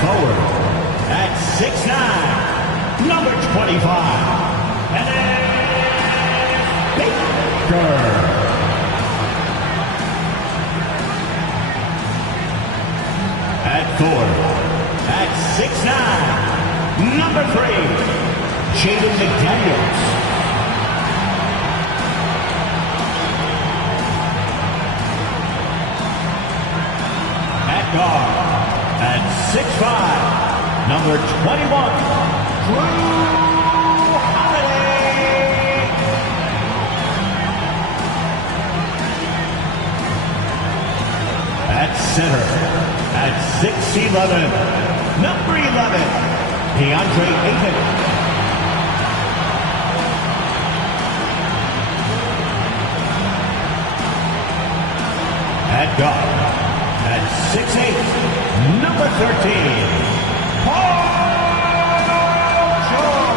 forward, at 6'9", number 25, Baker. At forward, at 6'9", number 3, Jaden McDaniels. At guard, at 6'5", number 21, Drew Holiday. At center, at 6'11", number 11, DeAndre Ayton. At guard, at 6'8", number 13, Paul George.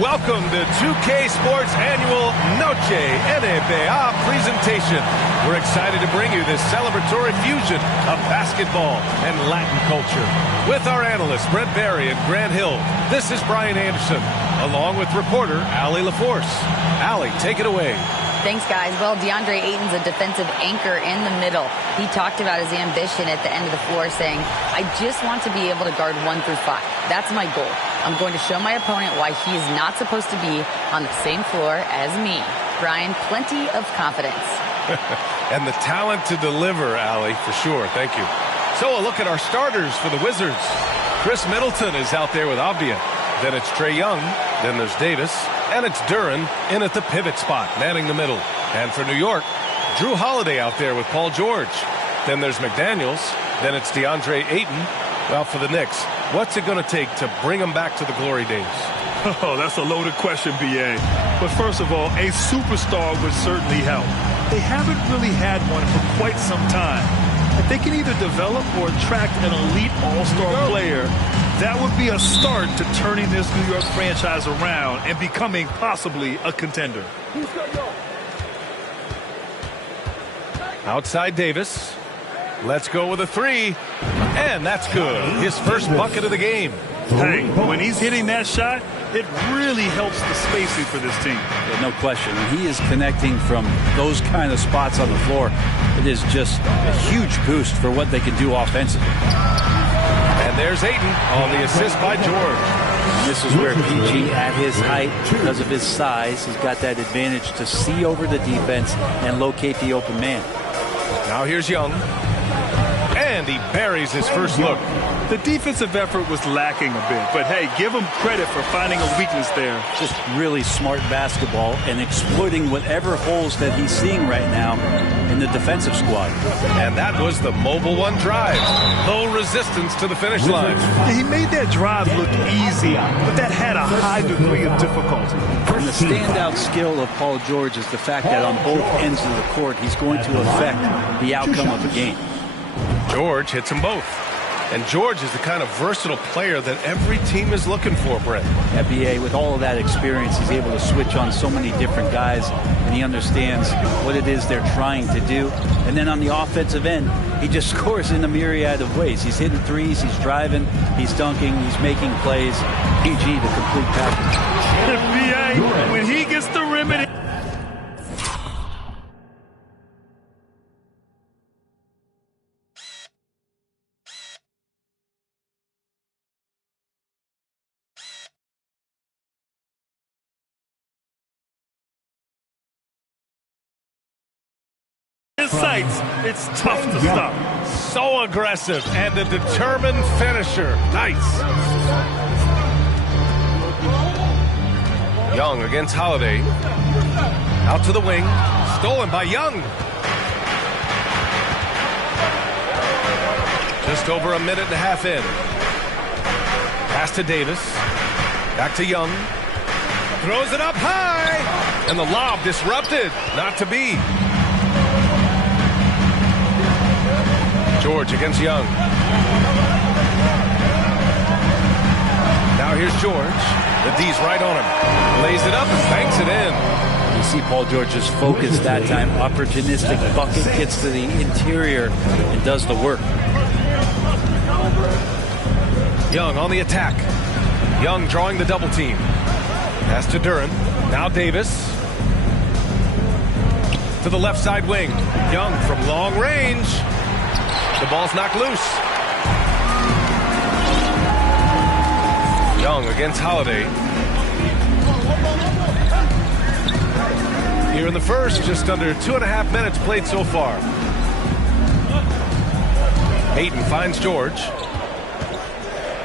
Welcome to 2K Sports Annual Noche NBA presentation. We're excited to bring you this celebratory fusion of basketball and Latin culture. With our analysts, Brent Barry and Grant Hill, this is Brian Anderson, along with reporter Allie LaForce. Allie, take it away. Thanks, guys. Well, DeAndre Ayton's a defensive anchor in the middle. He talked about his ambition at the end of the floor, saying, I just want to be able to guard 1 through 5. That's my goal. I'm going to show my opponent why he is not supposed to be on the same floor as me. Brian, plenty of confidence. And the talent to deliver, Allie, for sure. Thank you. So a look at our starters for the Wizards. Chris Middleton is out there with Avdia. Then it's Trae Young. Then there's Davis. And it's Duren in at the pivot spot, manning the middle. And for New York, Drew Holiday out there with Paul George. Then there's McDaniels. Then it's DeAndre Ayton. Well, for the Knicks, what's it going to take to bring them back to the glory days? Oh, that's a loaded question, B.A. But first of all, a superstar would certainly help. They haven't really had one for quite some time. If they can either develop or attract an elite all-star player, that would be a start to turning this New York franchise around and becoming possibly a contender. Outside Davis. Let's go with a 3. And that's good. His first bucket of the game. Hey, when he's hitting that shot, it really helps the spacing for this team. Yeah, no question. When he is connecting from those kind of spots on the floor, it is just a huge boost for what they can do offensively. And there's Ayton on the assist by George. This is where PG, at his height, because of his size, he's got that advantage to see over the defense and locate the open man. Now here's Young. And he buries his first look. The defensive effort was lacking a bit, but hey, give him credit for finding a weakness there. Just really smart basketball and exploiting whatever holes that he's seeing right now in the defensive squad. And that was the mobile one drive. Low resistance to the finish line. He made that drive look easy, but that had a high degree of difficulty. And the standout skill of Paul George is the fact that on both ends of the court, he's going to affect the outcome of the game. George hits them both. And George is the kind of versatile player that every team is looking for, Brett. NBA, with all of that experience, he's able to switch on so many different guys, and he understands what it is they're trying to do. And then on the offensive end, he just scores in a myriad of ways. He's hitting threes, he's driving, he's dunking, he's making plays. PG, the complete package. NBA, when he gets the rim, sights, it's tough to stop. So aggressive and a determined finisher. Nice. Young against Holiday. Out to the wing. Stolen by Young. Just over a minute and a half in. Pass to Davis. Back to Young. Throws it up high. And the lob disrupted. Not to be. George against Young. Now here's George. The D's right on him. Lays it up and banks it in. You see Paul George just focused that time. Opportunistic bucket, gets to the interior and does the work. Young on the attack. Young drawing the double team. Pass to Duren. Now Davis. To the left side wing. Young from long range. The ball's knocked loose. Young against Holiday. Here in the first, just under 2.5 minutes played so far. Ayton finds George.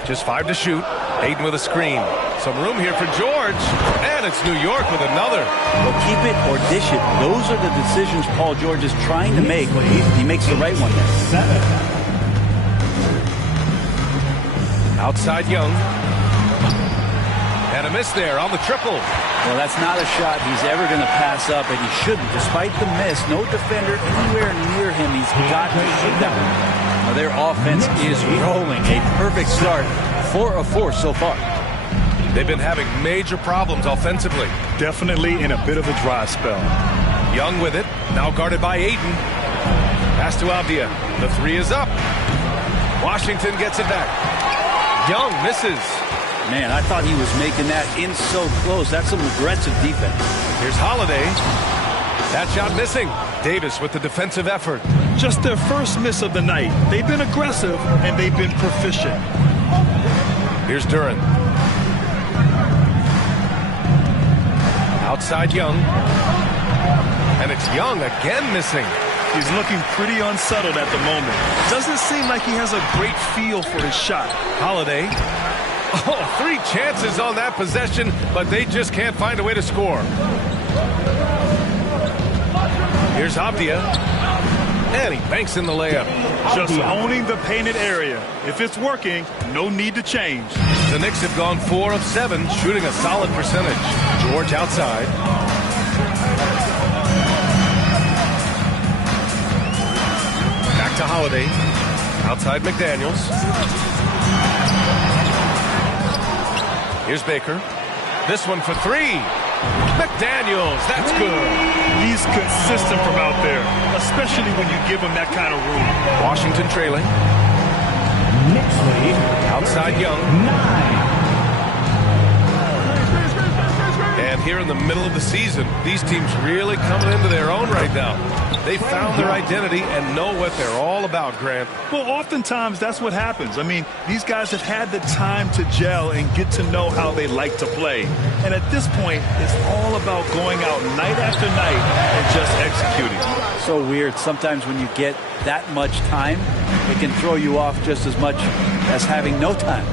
Just 5 to shoot. Ayton with a screen. Some room here for George. And it's New York with another. Well, keep it or dish it. Those are the decisions Paul George is trying to make. He makes the right one there. Outside Young. And a miss there on the triple. Well, that's not a shot he's ever going to pass up, and he shouldn't. Despite the miss, no defender anywhere near him. He's got to shoot that one. Well, their offense is rolling. A perfect start. 4 of 4 so far. They've been having major problems offensively. Definitely in a bit of a dry spell. Young with it. Now guarded by Ayton. Pass to Avdia. The 3 is up. Washington gets it back. Young misses. Man, I thought he was making that in so close. That's some aggressive defense. Here's Holiday. That shot missing. Davis with the defensive effort. Just their first miss of the night. They've been aggressive, and they've been proficient. Here's Duren. Outside Young. And it's Young again missing. He's looking pretty unsettled at the moment. Doesn't seem like he has a great feel for his shot. Holiday. Oh, 3 chances on that possession, but they just can't find a way to score. Here's Avdia. And he banks in the layup. Just owning the painted area. If it's working, no need to change. The Knicks have gone 4 of 7, shooting a solid percentage. George outside. Back to Holiday. Outside McDaniels. Here's Baker. This one for 3. McDaniels, that's good. He's consistent from out there, especially when you give him that kind of room. Washington trailing. Knicks lead. Outside Young. 9. And here in the middle of the season, these teams really coming into their own right now. They found their identity and know what they're all about, Grant. Well, oftentimes that's what happens. I mean, these guys have had the time to gel and get to know how they like to play. And at this point, it's all about going out night after night and just executing. So weird. Sometimes when you get that much time, it can throw you off just as much as having no time.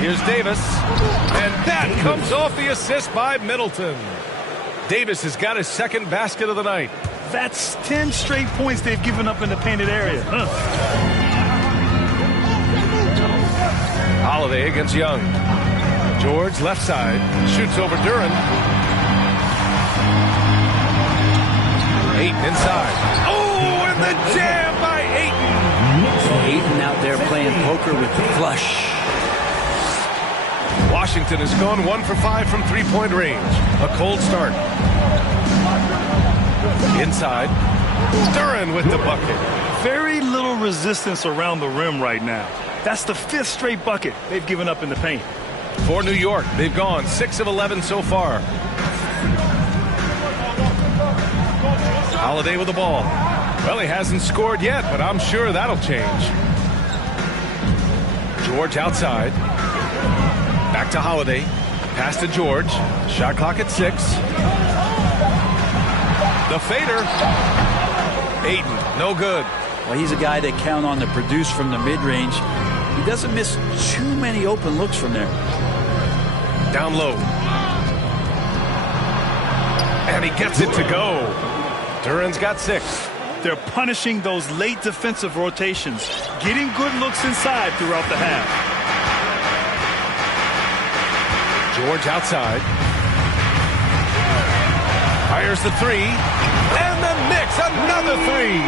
Here's Davis. And that comes off the assist by Middleton. Davis has got his second basket of the night. That's 10 straight points they've given up in the painted area. Holiday against Young. George left side. Shoots over Duren. Ayton inside. Oh, and the jam by Ayton. Ayton out there playing poker with the flush. Washington has gone 1 for 5 from 3-point range. A cold start. Inside. Duren with the bucket. Very little resistance around the rim right now. That's the 5th straight bucket they've given up in the paint. For New York, they've gone 6 of 11 so far. Holiday with the ball. Well, he hasn't scored yet, but I'm sure that'll change. George outside. Back to Holiday. Pass to George. Shot clock at 6. The fader. Ayton, no good. Well, he's a guy that count on to produce from the mid-range. He doesn't miss too many open looks from there. Down low. And he gets it to go. Duren's got 6. They're punishing those late defensive rotations, getting good looks inside throughout the half. George outside. Fires the 3. And the Knicks, another 3.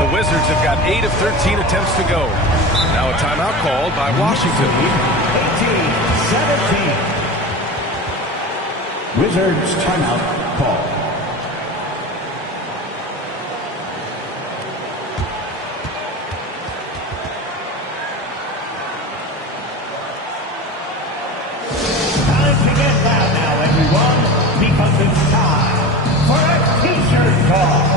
The Wizards have got 8 of 13 attempts to go. Now a timeout called by Washington. 18-17. Wizards timeout call. Time to get loud now, everyone, because it's time for a t-shirt call.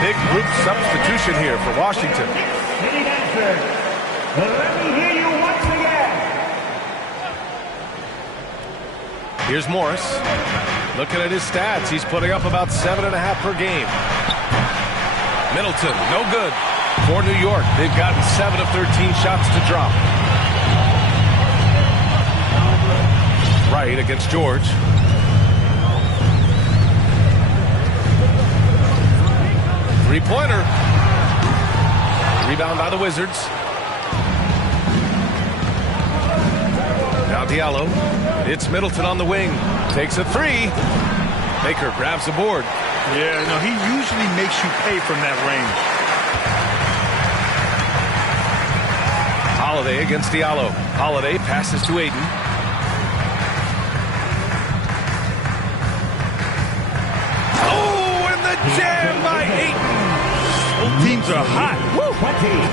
Big group substitution here for Washington. City answer. Let me hear you once again. Here's Morris. Looking at his stats, he's putting up about 7.5 per game. Middleton, no good. For New York, they've gotten 7 of 13 shots to drop. Wright against George. Three-pointer. Rebound by the Wizards. Now Diallo. It's Middleton on the wing. Takes a three. Baker grabs the board. Yeah, no, he usually makes you pay from that range. Holiday against Diallo. Holiday passes to Aiden. Oh, and the jam by Aiden. Both teams are hot.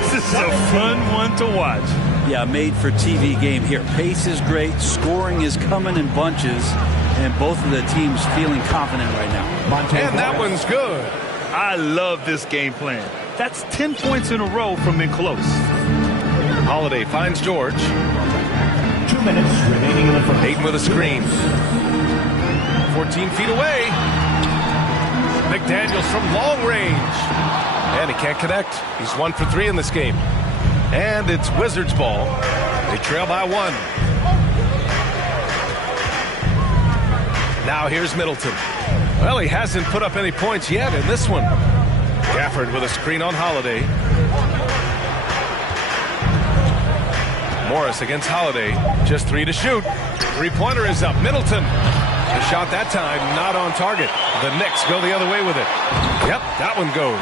This is a fun one to watch. Yeah, made for TV game here. Pace is great. Scoring is coming in bunches. And both of the teams feeling confident right now. And that one's good. I love this game plan. That's 10 points in a row from in close. Holiday finds George. 2 minutes remaining in the first. Aiden with a screen. 14 feet away. McDaniels from long range. And he can't connect. He's 1 for 3 in this game. And it's Wizards ball. They trail by 1. Now here's Middleton. Well, he hasn't put up any points yet in this one. Gafford with a screen on Holiday. Morris against Holiday. Just 3 to shoot. Three-pointer is up. Middleton. The shot that time not on target. The Knicks go the other way with it. Yep, that one goes.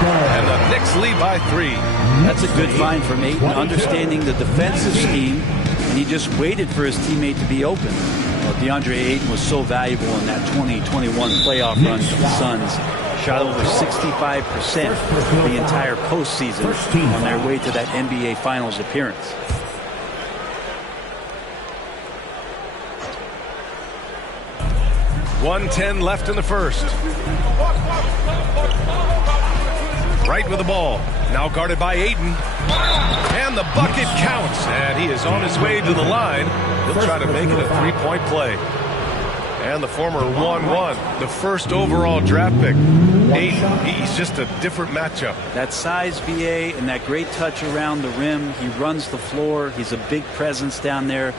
And the Knicks lead by 3. That's a good find from Ayton, understanding the defensive scheme, and he just waited for his teammate to be open. Well, DeAndre Ayton was so valuable in that 2021 playoff run for the Suns. Shot over 65% for the entire postseason on their way to that NBA Finals appearance. .110 left in the first. Wright with the ball. Now guarded by Ayton. And the bucket counts. And he is on his way to the line. He'll try to make it a three-point play. And the former 1-1, the first overall draft pick. Ayton, he's just a different matchup. That size, VA, and that great touch around the rim. He runs the floor. He's a big presence down there.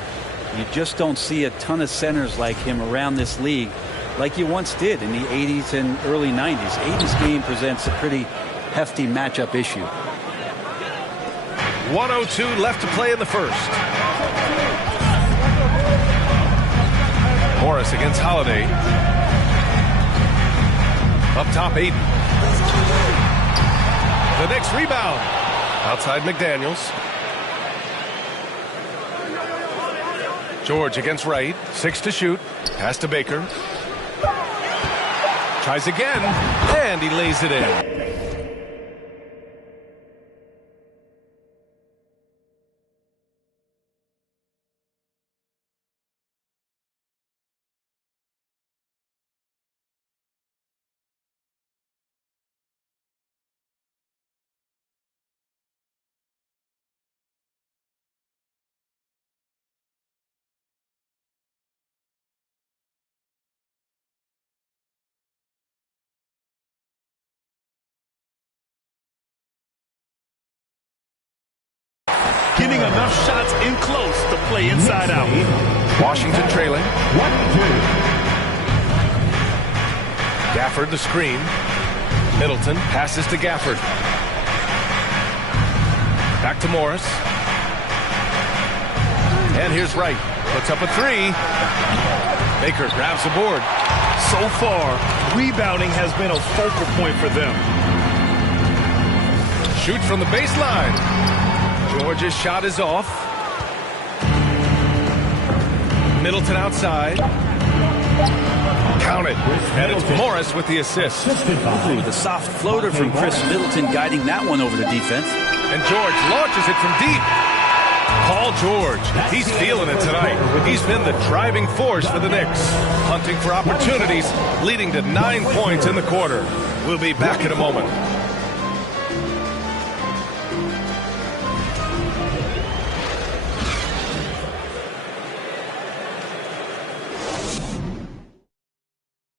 You just don't see a ton of centers like him around this league like you once did in the 80s and early 90s. Ayton's game presents a pretty hefty matchup issue. 1:02 left to play in the first. Morris against Holiday. Up top, Ayton. The Knicks rebound. Outside McDaniels. George against Wright. 6 to shoot. Pass to Baker. Tries again. And he lays it in. hitting enough shots in close to play inside out. Washington trailing. 1-2. Gafford the screen. Middleton passes to Gafford. Back to Morris. And here's Wright. Puts up a three. Baker grabs the board. So far, rebounding has been a focal point for them. Shoot from the baseline. George's shot is off. Middleton outside. Count it. And it's Morris with the assist. Ooh, the soft floater from Chris Middleton guiding that one over the defense. And George launches it from deep. Paul George, he's feeling it tonight. He's been the driving force for the Knicks. Hunting for opportunities, leading to 9 points in the quarter. We'll be back in a moment.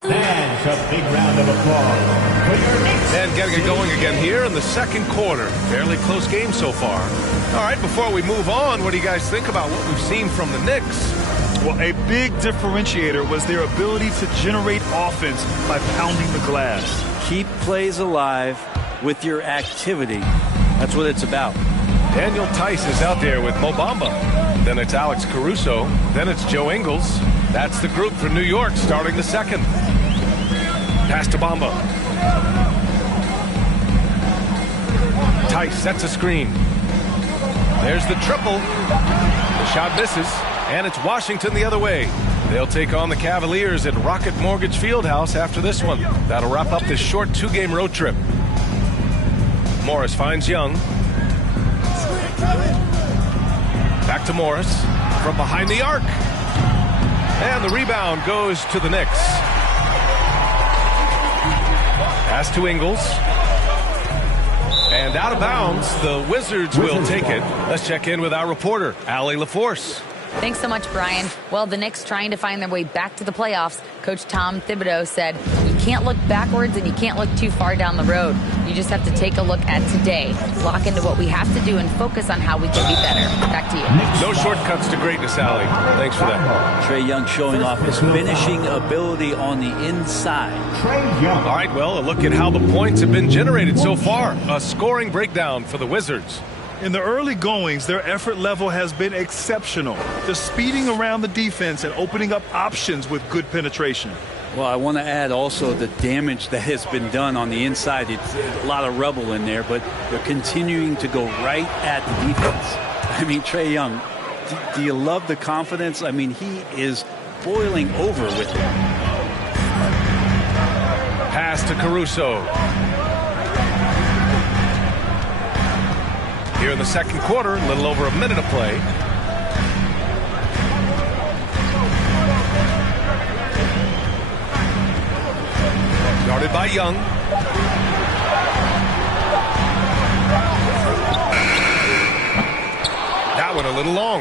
And a big round of applause for your Knicks. And getting it going again here in the second quarter. Fairly close game so far. All right, before we move on, what do you guys think about what we've seen from the Knicks? Well, a big differentiator was their ability to generate offense by pounding the glass. Keep plays alive with your activity. That's what it's about. Daniel Tice is out there with Mo Bamba. Then it's Alex Caruso. Then it's Joe Ingles. That's the group for New York starting the second. Pass to Bamba. Tice sets a screen. There's the triple. The shot misses, and it's Washington the other way. They'll take on the Cavaliers at Rocket Mortgage Fieldhouse after this one. That'll wrap up this short two-game road trip. Morris finds Young. Back to Morris from behind the arc. And the rebound goes to the Knicks. Pass to Ingles. And out of bounds, the Wizards will take it. Let's check in with our reporter, Allie LaForce. Thanks so much, Brian. Well, the Knicks trying to find their way back to the playoffs. Coach Tom Thibodeau said, you can't look backwards and you can't look too far down the road. You just have to take a look at today, lock into what we have to do, and focus on how we can be better. Back to you. No shortcuts to greatness, Allie. Thanks for that. Trae Young showing off his finishing ability on the inside. Trae Young. All right, well, a look at how the points have been generated so far. A scoring breakdown for the Wizards. In the early goings, their effort level has been exceptional. Just speeding around the defense and opening up options with good penetration. Well, I want to add also the damage that has been done on the inside. It's a lot of rubble in there, but they're continuing to go right at the defense. I mean, Trae Young, do you love the confidence? I mean, he is boiling over with it. Pass to Caruso. Here in the second quarter, a little over a minute of play. Guarded by Young. That one a little long.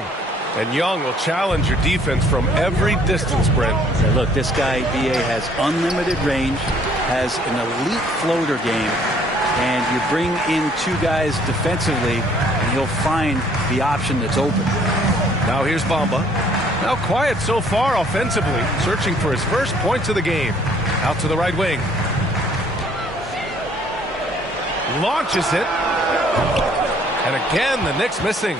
And Young will challenge your defense from every distance, Brent. Hey, look, this guy, B.A., has unlimited range, has an elite floater game, and you bring in two guys defensively, and he'll find the option that's open. Now here's Bamba. Now quiet so far offensively, searching for his first points of the game. Out to the right wing. Launches it. And again, the Knicks missing.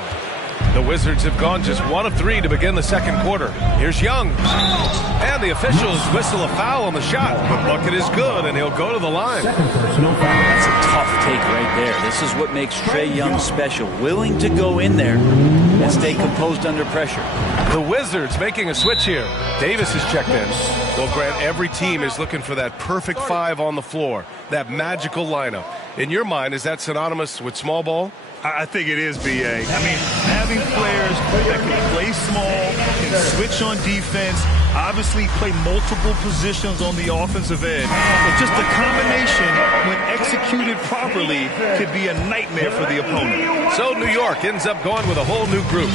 The Wizards have gone just 1 of 3 to begin the second quarter. Here's Young. And the officials whistle a foul on the shot. The bucket is good, and he'll go to the line. That's a tough take right there. This is what makes Trae Young special. Willing to go in there and stay composed under pressure. The Wizards making a switch here. Davis is checked in. Well, Grant, every team is looking for that perfect 5 on the floor. That magical lineup. In your mind, is that synonymous with small ball? I think it is, B.A. I mean, having players that can play small, can switch on defense, obviously play multiple positions on the offensive end. But just the combination, when executed properly, could be a nightmare for the opponent. So New York ends up going with a whole new group.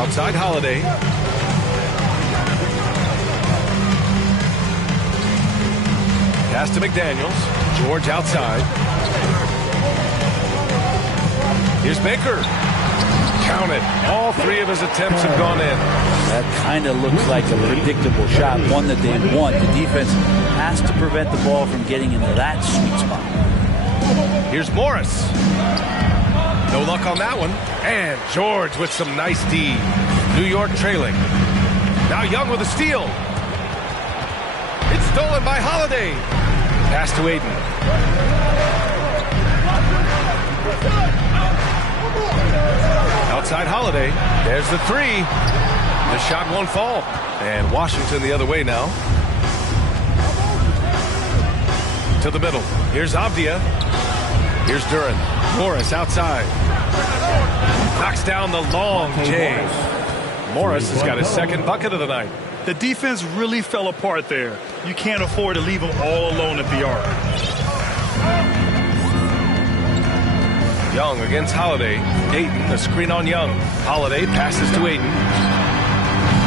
Outside Holiday. Pass to McDaniels. George outside. Here's Baker. Count it. All three of his attempts have gone in. That kind of looks like a predictable shot, one that they want. The defense has to prevent the ball from getting into that sweet spot. Here's Morris. No luck on that one. And George with some nice D. New York trailing. Now Young with a steal. It's stolen by Holiday. Pass to Aiden. Outside Holiday. There's the three. The shot won't fall. And Washington the other way now. To the middle. Here's Avdia. Here's Duran. Morris outside. Knocks down the long J. Morris has got his second bucket of the night. The defense really fell apart there. You can't afford to leave them all alone at the arc. Young against Holiday. Ayton, the screen on Young. Holiday passes to Ayton.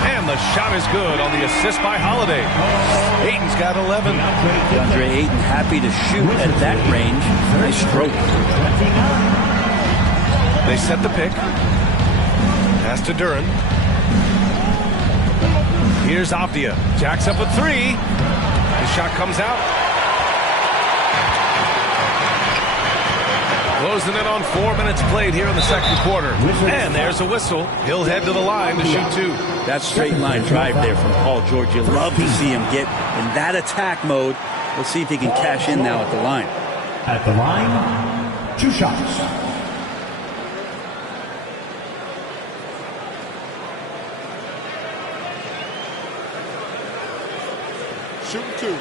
And the shot is good on the assist by Holiday. Ayton's got 11. DeAndre Ayton happy to shoot at that range. Nice stroke. They set the pick. Pass to Duran. Here's Avdia. Jacks up a three. The shot comes out. Closing in on 4 minutes played here in the second quarter. And there's a whistle. He'll head to the line to shoot two. That straight line drive there from Paul George. You love to see him get in that attack mode. We'll see if he can cash in now at the line. At the line, 2 shots. Shooting two.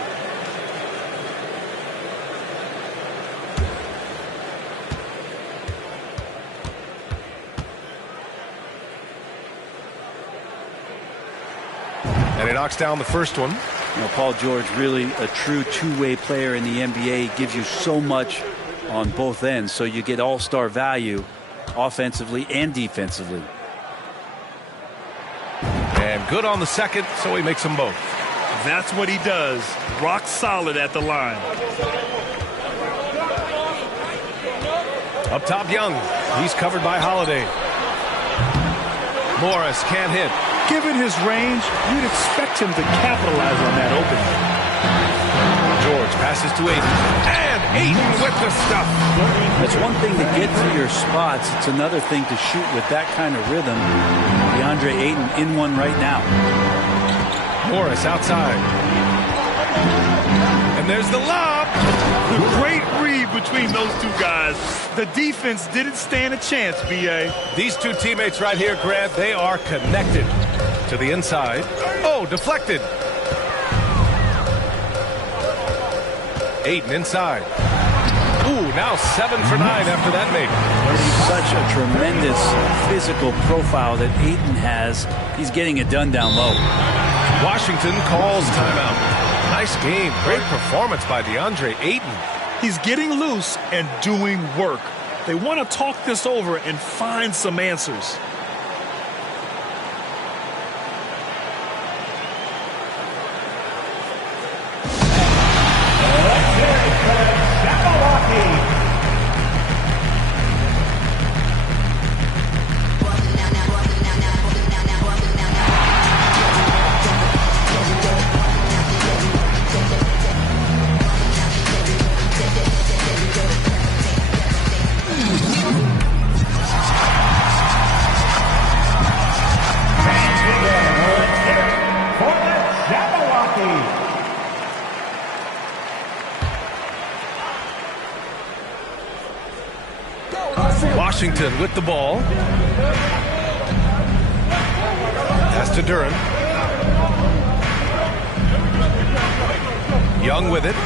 And he knocks down the first one. You know, Paul George, really a true two-way player in the NBA. Gives you so much on both ends, so you get all-star value offensively and defensively. And good on the second, so he makes them both. That's what he does. Rock solid at the line. Up top, Young. He's covered by Holiday. Morris can't hit. Given his range, you'd expect him to capitalize on that opening. George passes to Ayton. And Ayton with the stuff. It's one thing to get to your spots. It's another thing to shoot with that kind of rhythm. DeAndre Ayton in one right now. Morris outside. And there's the lob. Great read between those two guys. The defense didn't stand a chance, B.A. These two teammates right here, Grant, they are connected. To the inside. Oh, deflected. Ayton inside. Ooh, now 7 for 9 after that make. Such a tremendous physical profile that Ayton has. He's getting it done down low. Washington calls timeout. Nice game. Great performance by DeAndre Ayton. He's getting loose and doing work. They want to talk this over and find some answers. Washington with the ball. Pass to Duran. Young with it.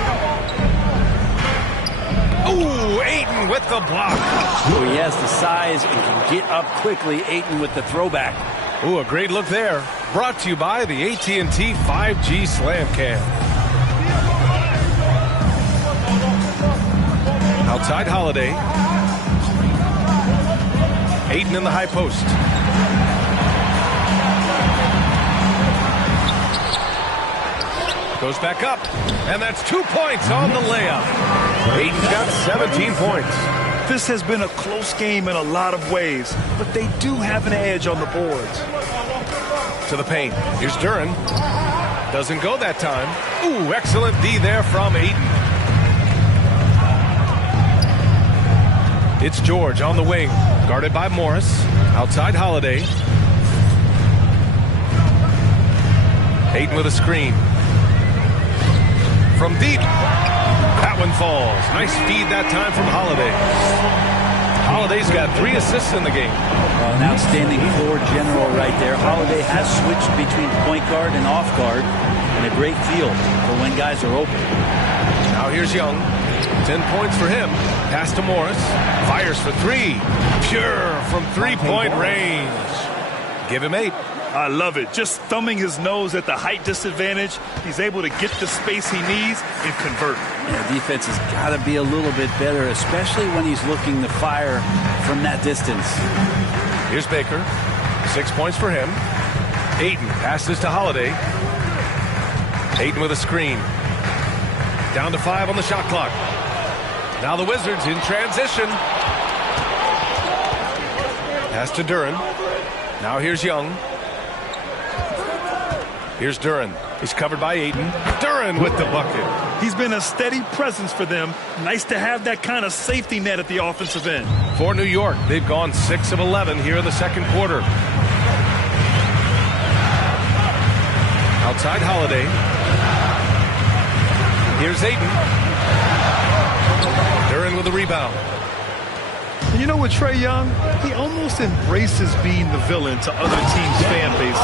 Ooh, Ayton with the block. Oh, he has the size and can get up quickly. Ayton with the throwback. Ooh, a great look there. Brought to you by the AT&T 5G Slam Cam. Outside Holiday. Ayton in the high post. Goes back up. And that's 2 points on the layup. Ayton's got 17 points. This has been a close game in a lot of ways, but they do have an edge on the boards. To the paint. Here's Duren. Doesn't go that time. Ooh, excellent D there from Ayton. It's George on the wing, guarded by Morris. Outside Holiday. Ayton with a screen. From deep. That one falls. Nice feed that time from Holiday. Holiday's got 3 assists in the game. Well, an outstanding floor general right there. Holiday has switched between point guard and off guard, and a great feel for when guys are open. Now here's Young. 10 points for him. Pass to Morris. Fires for 3. Pure from three-point range. Give him 8. I love it. Just thumbing his nose at the height disadvantage. He's able to get the space he needs and convert. Yeah, defense has got to be a little bit better, especially when he's looking to fire from that distance. Here's Baker. 6 points for him. Ayton passes to Holiday. Ayton with a screen. Down to 5 on the shot clock. Now the Wizards in transition. Pass to Duren. Now here's Young. Here's Duren. He's covered by Ayton. Duren with the bucket. He's been a steady presence for them. Nice to have that kind of safety net at the offensive end. For New York, they've gone 6 of 11 here in the second quarter. Outside Holiday. Here's Ayton. Duren with the rebound. You know what, Trae Young? He almost embraces being the villain to other teams' fan bases.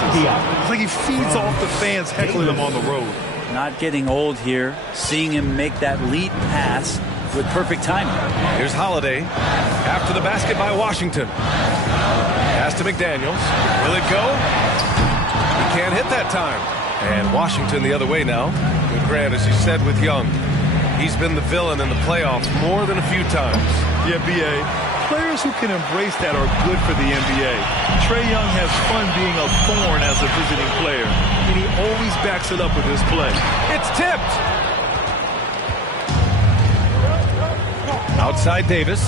It's like he feeds off the fans heckling him on the road. Not getting old here. Seeing him make that lead pass with perfect timing. Here's Holiday. After the basket by Washington. Pass to McDaniels. Will it go? He can't hit that time. And Washington the other way now. And Grant, as you said with Young, he's been the villain in the playoffs more than a few times. Yeah, B.A. Players who can embrace that are good for the NBA. Trae Young has fun being a thorn as a visiting player, and he always backs it up with his play. It's tipped. Outside Davis.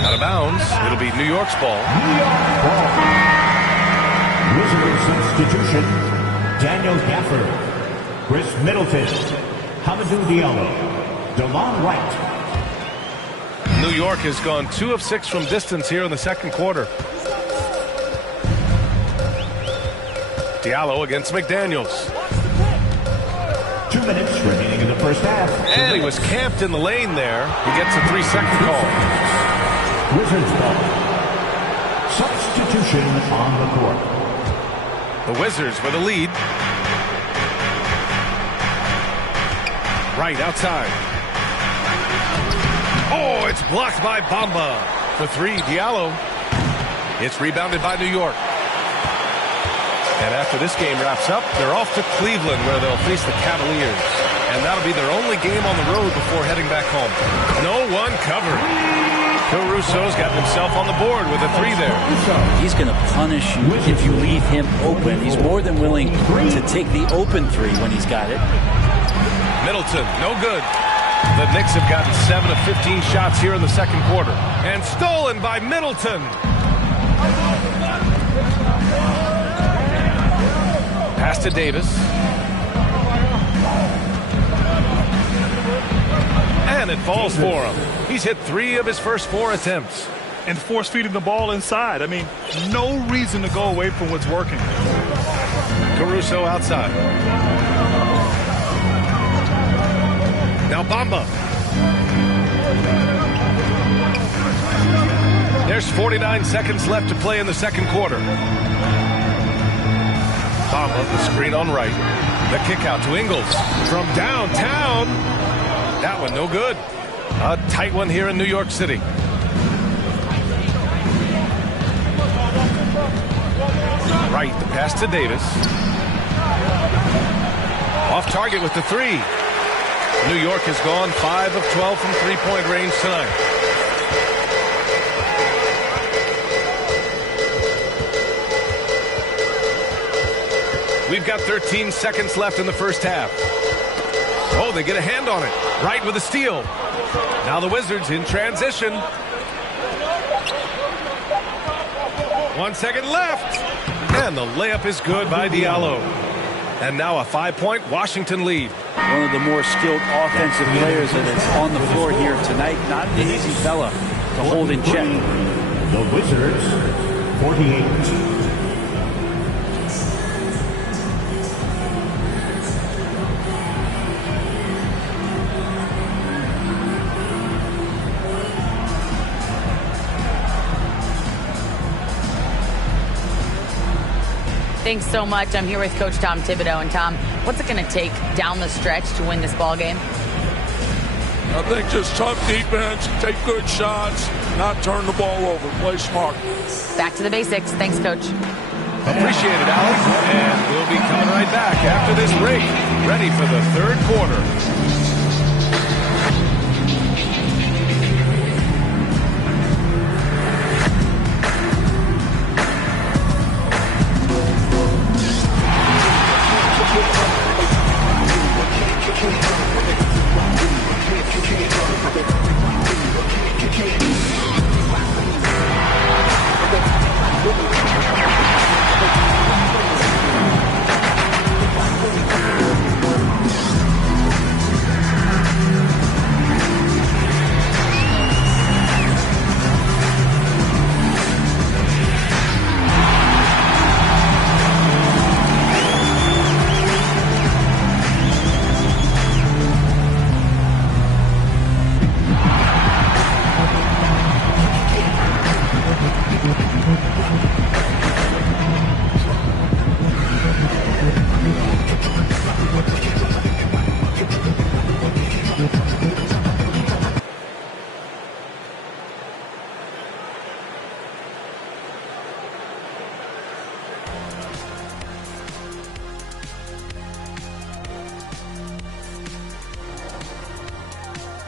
Out of bounds. It'll be New York's ball. New York ball. Wizards substitution. Daniel Gafford. Chris Middleton. Hamidou Diallo. DeLon Wright. New York has gone 2 of 6 from distance here in the second quarter. Diallo against McDaniels. 2 minutes remaining in the first half. And he was camped in the lane there. He gets a 3-second call. Wizards ball. Substitution on the court. The Wizards with a lead. Right outside. Oh, it's blocked by Bamba. For 3, Diallo. It's rebounded by New York. And after this game wraps up, they're off to Cleveland where they'll face the Cavaliers. And that'll be their only game on the road before heading back home. No one covered. Caruso's gotten himself on the board with a 3 there. He's going to punish you if you leave him open. He's more than willing to take the open 3 when he's got it. Middleton, no good. The Knicks have gotten 7 of 15 shots here in the second quarter. And stolen by Middleton. Pass to Davis. And it falls for him. He's hit 3 of his first 4 attempts. And force feeding the ball inside. I mean, no reason to go away from what's working. Caruso outside. Now Bamba. There's 49 seconds left to play in the second quarter. Bamba, the screen on right. The kick out to Ingles from downtown. That one no good. A tight one here in New York City. Right, the pass to Davis. Off target with the 3. New York has gone 5 of 12 from three-point range tonight. We've got 13 seconds left in the first half. Oh, they get a hand on it. Right with a steal. Now the Wizards in transition. 1 second left. And the layup is good by Diallo. And now a 5-point Washington lead. One of the more skilled offensive players that is on the floor here tonight. Not an easy fella to hold in check. The Wizards, 48. Thanks so much. I'm here with Coach Tom Thibodeau. And Tom, what's it going to take down the stretch to win this ball game? I think just tough defense, take good shots, not turn the ball over, play smart. Back to the basics. Thanks, Coach. Appreciate it, Alex. And we'll be coming right back after this break, ready for the third quarter.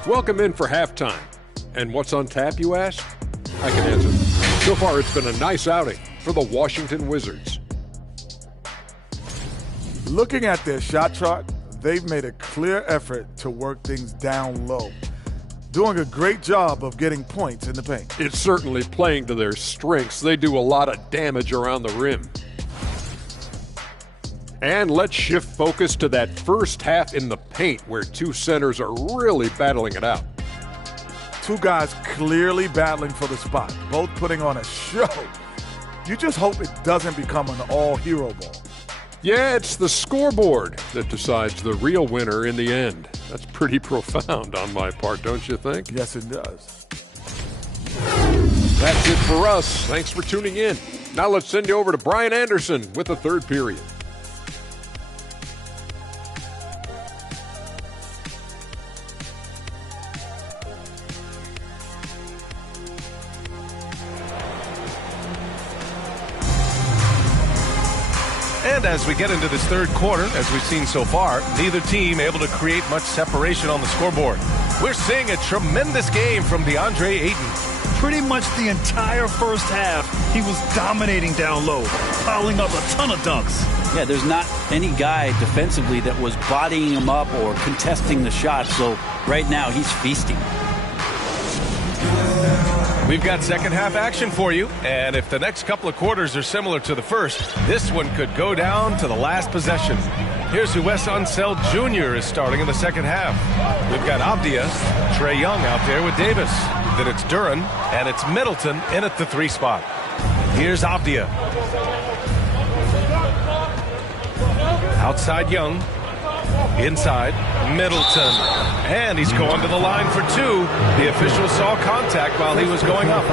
Welcome in for halftime. And what's on tap, you ask? I can answer. So far, it's been a nice outing for the Washington Wizards. Looking at their shot chart, they've made a clear effort to work things down low, doing a great job of getting points in the paint. It's certainly playing to their strengths. They do a lot of damage around the rim. And let's shift focus to that first half in the paint where two centers are really battling it out. Two guys clearly battling for the spot, both putting on a show. You just hope it doesn't become an all-hero ball. Yeah, it's the scoreboard that decides the real winner in the end. That's pretty profound on my part, don't you think? Yes, it does. That's it for us. Thanks for tuning in. Now let's send you over to Brian Anderson with the third period. And as we get into this third quarter, as we've seen so far, neither team able to create much separation on the scoreboard. We're seeing a tremendous game from DeAndre Ayton. Pretty much the entire first half, he was dominating down low, piling up a ton of dunks. Yeah, there's not any guy defensively that was bodying him up or contesting the shot, so right now he's feasting. We've got second half action for you, and if the next couple of quarters are similar to the first, this one could go down to the last possession. Here's who Wes Unseld Jr. is starting in the second half. We've got Avdia, Trae Young out there with Davis. Then it's Duren, and it's Middleton in at the 3 spot. Here's Avdia. Outside Young. Inside, Middleton. And he's going to the line for 2. The official saw contact while he was going up.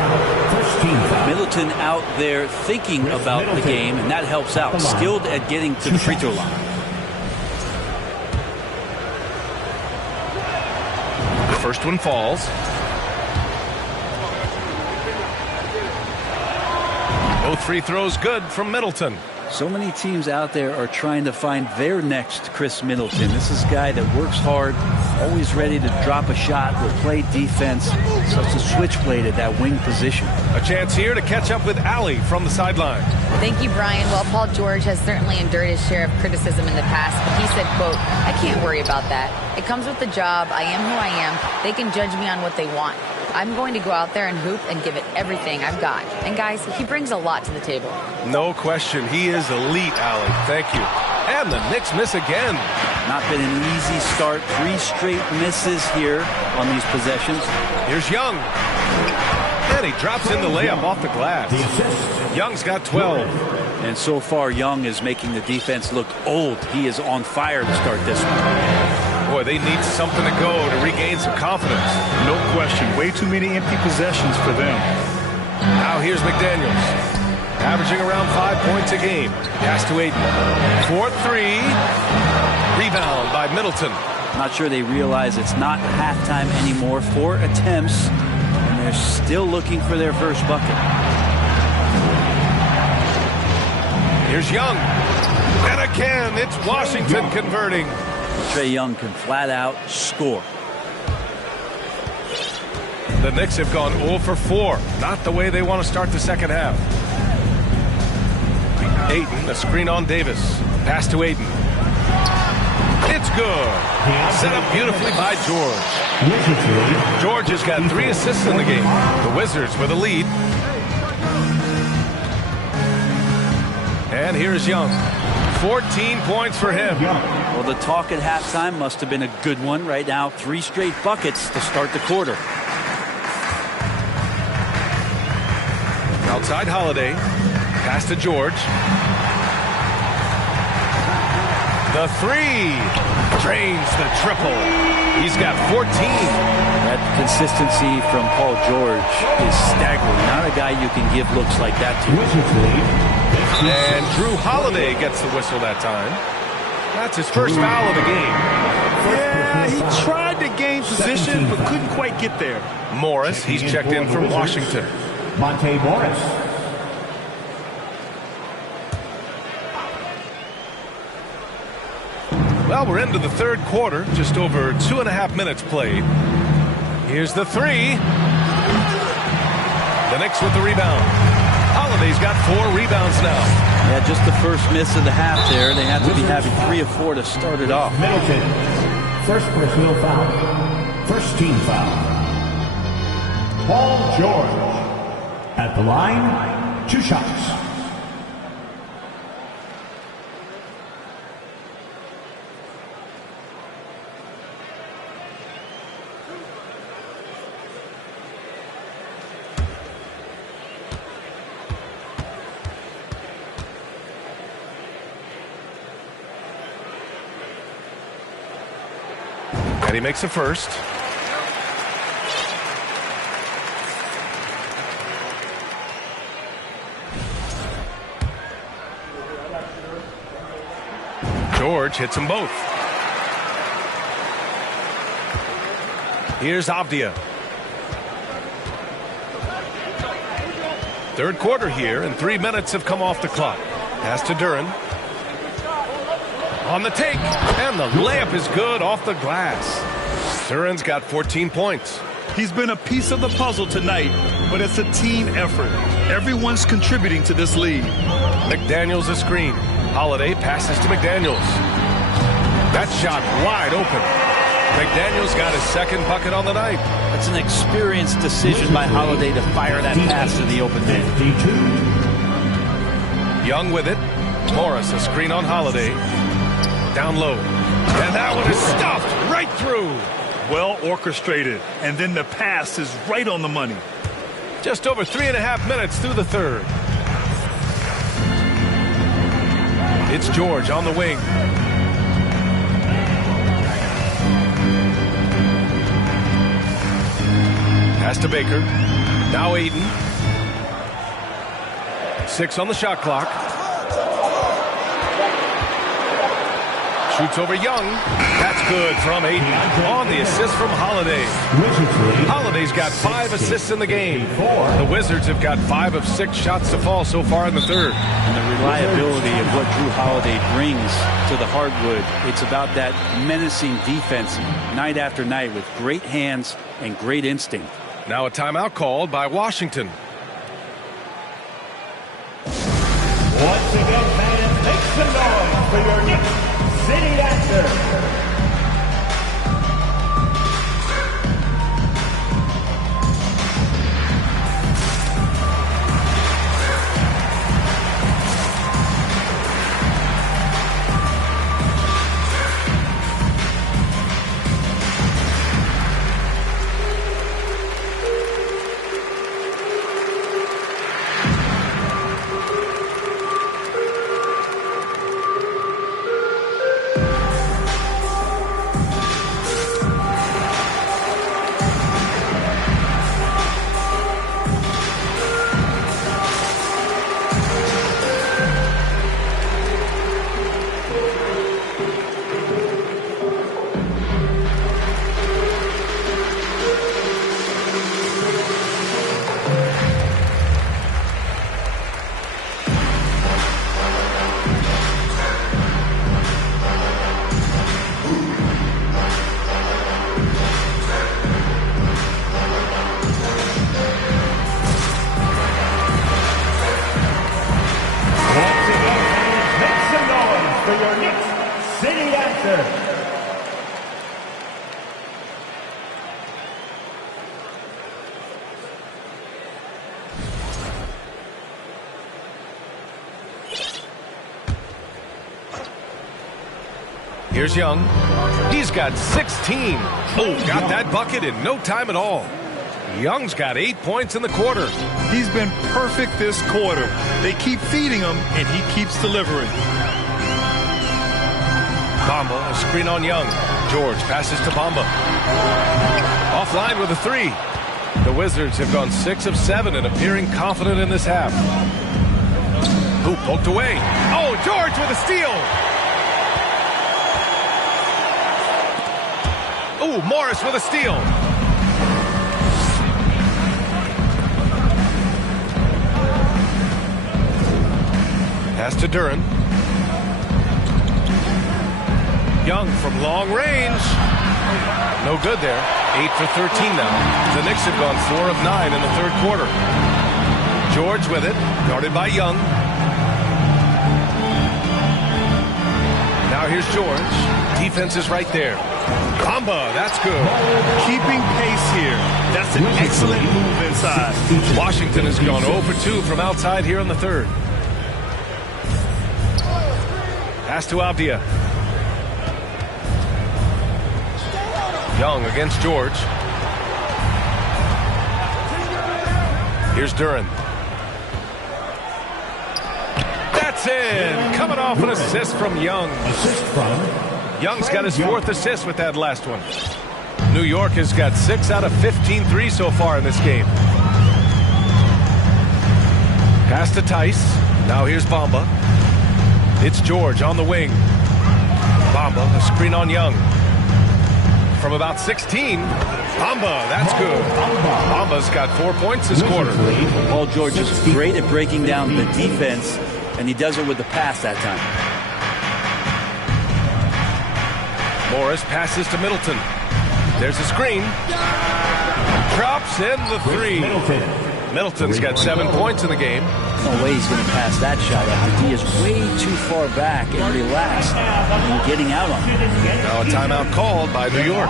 Middleton out there thinking about the game, and that helps out. Skilled at getting to the free throw line. The first one falls. Both free throws good from Middleton. So many teams out there are trying to find their next Chris Middleton. This is a guy that works hard, always ready to drop a shot, will play defense, such a switchblade at that wing position. A chance here to catch up with Allie from the sideline. Thank you, Brian. Well, Paul George has certainly endured his share of criticism in the past, but he said, quote, "I can't worry about that. It comes with the job. I am who I am. They can judge me on what they want. I'm going to go out there and hoop and give it everything I've got." And guys, he brings a lot to the table. No question. He is elite, Allie. Thank you. And the Knicks miss again. Not been an easy start. 3 straight misses here on these possessions. Here's Young. And he drops in the layup off the glass. Young's got 12. And so far, Young is making the defense look old. He is on fire to start this one. Boy, they need something to go to regain some confidence. No question. Way too many empty possessions for them. Now here's McDaniels. Averaging around 5 points a game. Pass to Ayton. 4-3. Rebound by Middleton. Not sure they realize it's not halftime anymore. 4 attempts, and they're still looking for their first bucket. Here's Young. And again, it's Washington converting. Trae Young can flat out score. The Knicks have gone 0 for 4. Not the way they want to start the second half. Ayton, a screen on Davis. Pass to Ayton. It's good. Set up beautifully by George. George has got 3 assists in the game. The Wizards with a lead. And here's Young. 14 points for him. Well, the talk at halftime must have been a good one. Right now, 3 straight buckets to start the quarter. Outside Holiday. Pass to George. The 3. Drains the triple. He's got 14. That consistency from Paul George is staggering. Not a guy you can give looks like that to. And Drew Holiday gets the whistle that time. That's his first foul of the game. Yeah, he tried to gain position, but couldn't quite get there. Morris, he's checked in from Washington. Monte Morris. Well, we're into the third quarter. Just over 2.5 minutes played. Here's the 3. The Knicks with the rebound. Holiday's got 4 rebounds now. Yeah, just the first miss of the half there. They have to be having 3 or 4 to start it off. Middleton. First personal foul. First team foul. Paul George. At the line, 2 shots. And he makes a first. George hits them both. Here's Avdia. Third quarter here, and 3 minutes have come off the clock. Pass to Duren. On the take, and the layup is good off the glass. Duren's got 14 points. He's been a piece of the puzzle tonight, but it's a team effort. Everyone's contributing to this lead. McDaniels a screen. Holiday passes to McDaniels. That shot wide open. McDaniels got his second bucket on the night. That's an experienced decision by Holiday to fire that pass to the open man. Young with it. Morris a screen on Holiday. Down low. And that one is stuffed right through. Well orchestrated. And then the pass is right on the money. Just over 3.5 minutes through the third. It's George on the wing. Pass to Baker. Now Ayton. 6 on the shot clock. Shoots over Young. That's good from Ayton. On the assist from Holiday. Holiday's got 5 assists in the game. The Wizards have got 5 of 6 shots to fall so far in the third. And the reliability of what Drew Holiday brings to the hardwood, it's about that menacing defense night after night with great hands and great instinct. Now a timeout called by Washington. Once again, fans, make some noise for your Knicks City Answer. Here's Young. He's got 16. Oh, got that bucket in no time at all. Young's got 8 points in the quarter. He's been perfect this quarter. They keep feeding him, and he keeps delivering. Bamba, a screen on Young. George passes to Bamba. Offline with a 3. The Wizards have gone 6 of 7 and appearing confident in this half. Hoop poked away. Oh, George with a steal. Oh, Morris with a steal. Pass to Duren. Young from long range. No good there. 8 for 13 now. The Knicks have gone 4 of 9 in the third quarter. George with it, guarded by Young. Now here's George. Defense is right there. Bamba, that's good. Keeping pace here. That's an excellent move inside. Washington has gone 0 for 2 from outside here in the third. Pass to Avdia. Young against George. Here's Duren. That's in. Coming off an assist from Young. Assist from Young's got his 4th assist with that last one. New York has got 6 out of 15 threes so far in this game. Pass to Tice. Now here's Bamba. It's George on the wing. Bamba, a screen on Young. From about 16, Bamba, that's good. Bamba's got 4 points this quarter. Paul George is great at breaking down the defense, and he does it with the pass that time. Morris passes to Middleton. There's a screen. Drops in the 3. Middleton's got 7 points in the game. No way he's going to pass that shot. He is way too far back and relaxed and getting out on him. Now a timeout called by New York.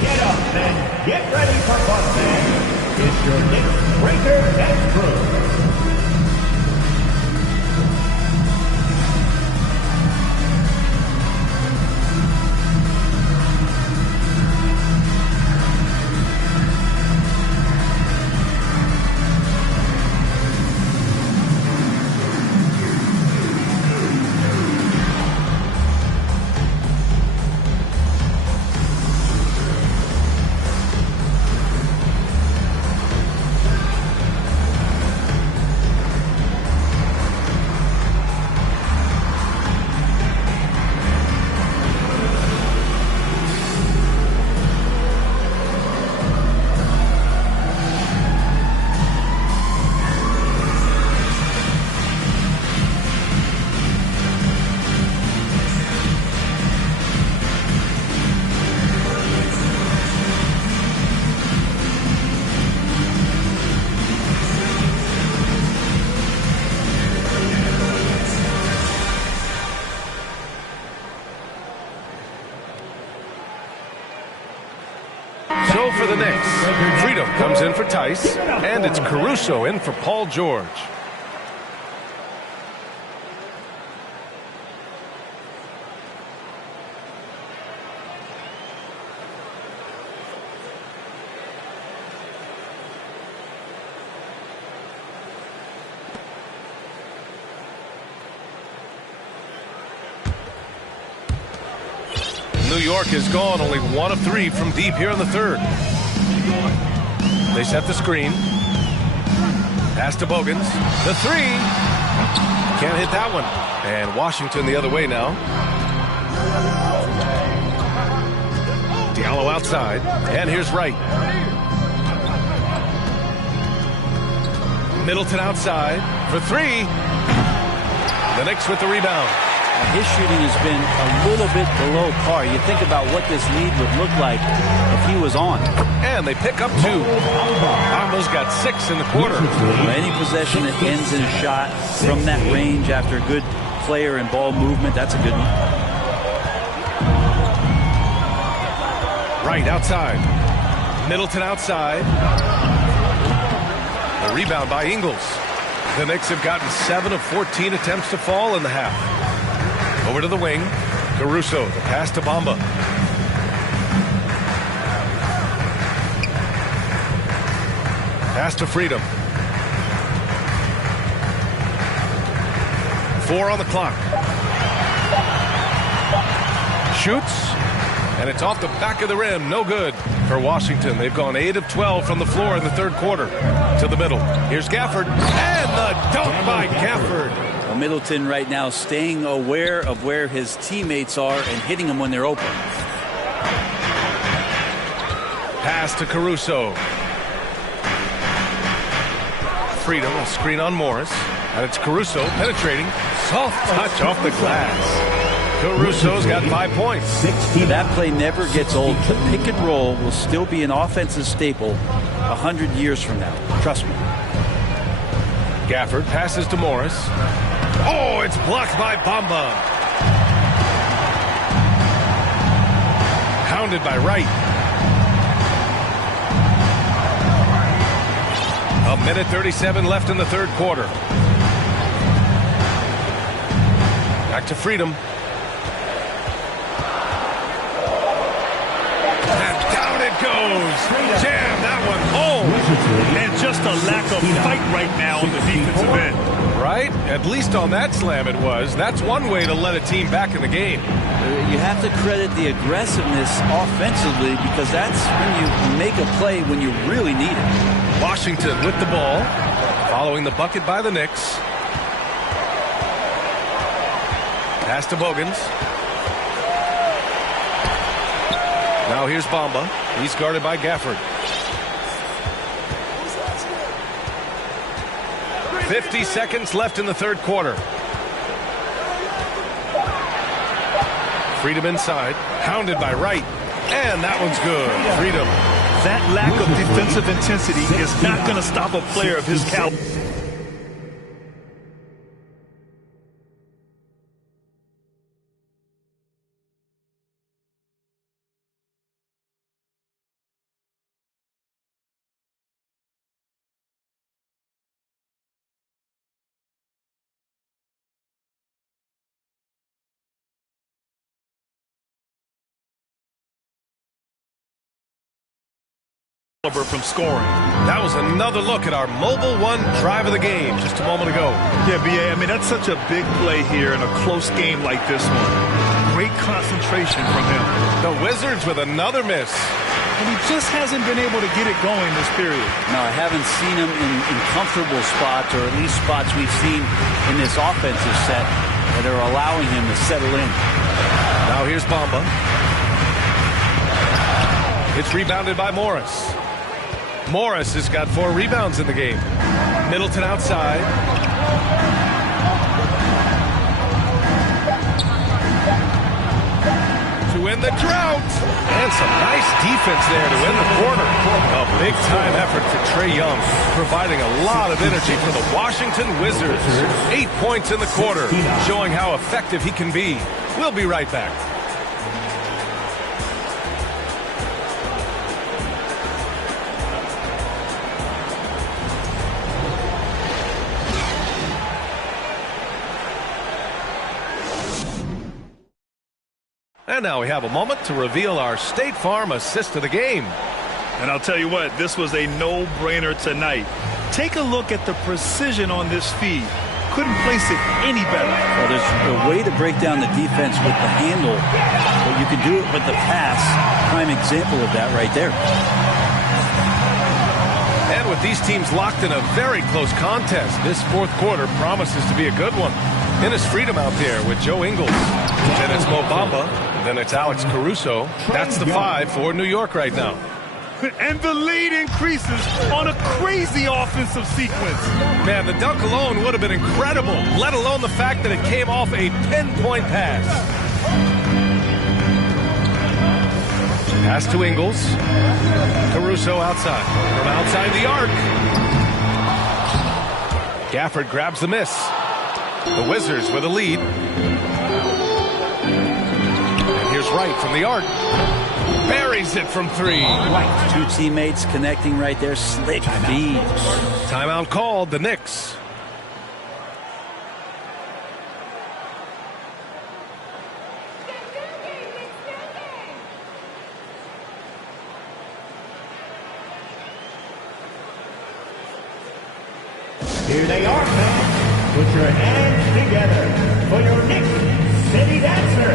Get up and get ready for fun, man. It's your Knicks Breakers and Crew. the Knicks. Freedom comes in for Tice, and it's Caruso in for Paul George. New York is gone, only 1 of 3 from deep here in the third. They set the screen. Pass to Bogans. The 3. Can't hit that one. And Washington the other way now. Diallo outside. And here's Wright. Middleton outside for 3. The Knicks with the rebound. His shooting has been a little bit below par. You think about what this lead would look like if he was on. And they pick up 2. Bamba's got 6 in the quarter. Any possession that ends in a shot from that range after good player and ball movement, that's a good one. Right outside. Middleton outside. The rebound by Ingles. The Knicks have gotten 7 of 14 attempts to fall in the half. Over to the wing. Caruso, the pass to Bamba. Pass to Freedom. 4 on the clock. Shoots. And it's off the back of the rim. No good for Washington. They've gone 8 of 12 from the floor in the third quarter. To the middle. Here's Gafford. And the dunk by Gafford. Middleton right now staying aware of where his teammates are and hitting them when they're open. Pass to Caruso. Freedom, a screen on Morris. And it's Caruso penetrating. Soft touch off the glass. Caruso's got 5 points. That play never gets old. The pick and roll will still be an offensive staple 100 years from now. Trust me. Gafford passes to Morris. Oh, it's blocked by Bamba. Hounded by Wright. A minute 37 left in the third quarter. Back to Freedom. And down it goes. Jam that one home. And just a lack of fight right now on the defensive end. Right? At least on that slam it was. That's one way to let a team back in the game. You have to credit the aggressiveness offensively because that's when you make a play when you really need it. Washington with the ball. Following the bucket by the Knicks. Pass to Bogans. Now here's Bamba. He's guarded by Gafford. 50 seconds left in the third quarter. Freedom inside. Hounded by Wright. And that one's good. Freedom. That lack of defensive intensity is not going to stop a player of his caliber. From scoring. That was another look at our Mobile One drive of the game just a moment ago. Yeah, B.A., I mean, that's such a big play here in a close game like this one. Great concentration from him. The Wizards with another miss. And he just hasn't been able to get it going this period. No, I haven't seen him in comfortable spots, or at least spots we've seen in this offensive set that are allowing him to settle in. Now here's Bamba. It's rebounded by Morris. Morris has got 4 rebounds in the game. Middleton outside. To win the drought. And some nice defense there to win the quarter. A big-time effort for Trae Young, providing a lot of energy for the Washington Wizards. 8 points in the quarter, showing how effective he can be. We'll be right back. And now we have a moment to reveal our State Farm assist of the game. And I'll tell you what, this was a no-brainer tonight. Take a look at the precision on this feed. Couldn't place it any better. Well, there's a way to break down the defense with the handle, but you can do it with the pass. Prime example of that right there. And with these teams locked in a very close contest, this fourth quarter promises to be a good one. Dennis Freedom out there with Joe Ingles. Then it's Mo Bamba. Then it's Alex Caruso. That's the 5 for New York right now. And the lead increases on a crazy offensive sequence. Man, the dunk alone would have been incredible, let alone the fact that it came off a 10-point pass. Pass to Ingles. Caruso outside. From outside the arc. Gafford grabs the miss. The Wizards with a lead. And here's Wright from the arc. Buries it from 3. Right. 2 teammates connecting right there. Slick feed. Timeout called, the Knicks. Here they are, fans. Put your hands together for your Knicks City Dancer.